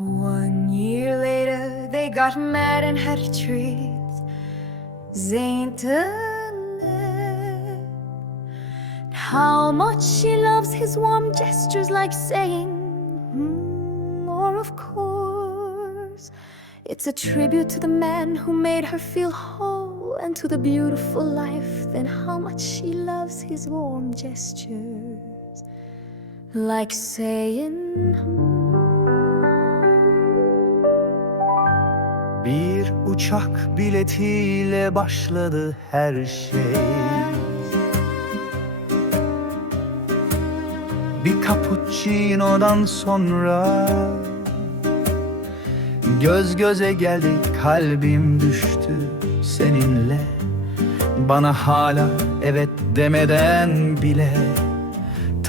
One year later, they got mad and had a treat. It. How much she loves his warm gestures, like saying, "Hmm, or of course. It's a tribute to the man who made her feel whole and to the beautiful life. Then how much she loves his warm gestures, like saying, Bir uçak biletiyle başladı her şey. Bir cappuccino'dan sonra Göz göze geldik kalbim düştü seninle. Bana hala evet demeden bile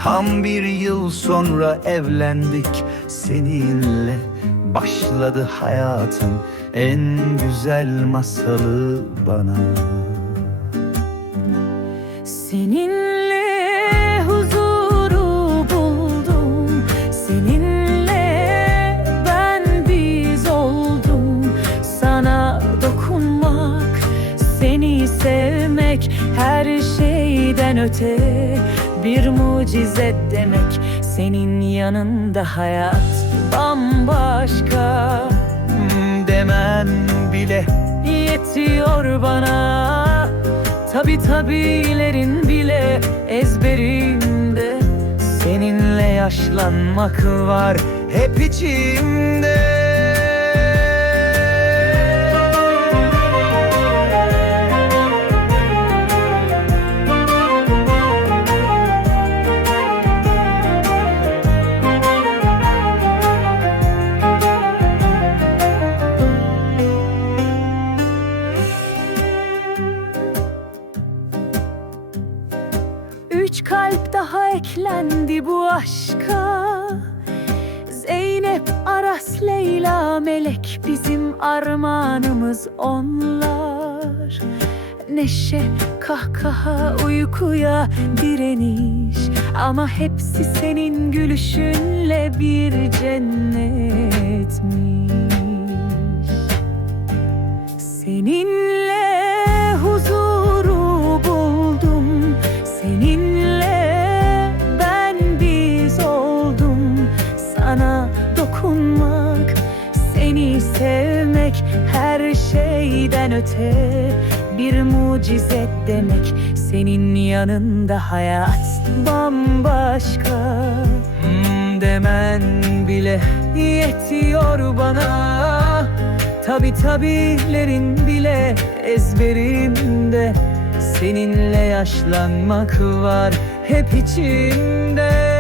Tam bir yıl sonra evlendik seninle. Başladı hayatın en güzel masalı bana. Seninle huzuru buldum. Seninle ben biz oldum. Sana dokunmak, seni sevmek Her şeyden öte bir mucize demek. Senin yanında hayat bambaşka Demen bile Yetiyor bana. Tabi tabilerin bile ezberimde Seninle yaşlanmak var hep içimde Kalp daha eklendi bu aşka. Zeynep, Aras, Leyla, Melek bizim armağanımız onlar. Neşe, kahkaha, uykuya direniş. Ama hepsi senin gülüşünle bir cennetmiş sevmek Her şeyden öte. Bir mucize demek Senin yanında hayat bambaşka. Hmm, Demen bile Yetiyor bana. Tabi tabilerin bile ezberimde Seninle yaşlanmak var hep içimde.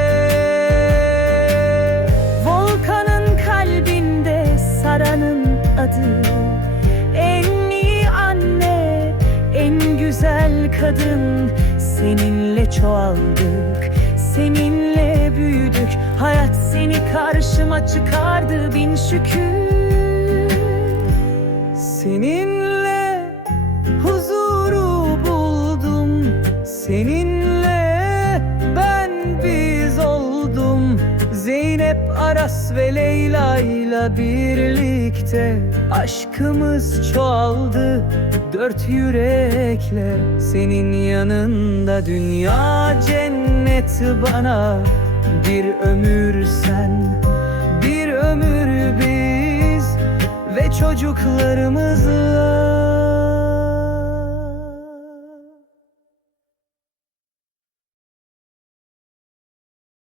Saranın adı. En iyi anne, en güzel kadın. Seninle çoğaldık, seninle büyüdük. Hayat seni karşıma çıkardı bin şükür. Seninle Aras ve Leyla ile birlikte Aşkımız çoğaldı. Dört yürekle Senin yanında dünya cennet bana Bir ömür sen, bir ömür biz ve çocuklarımızla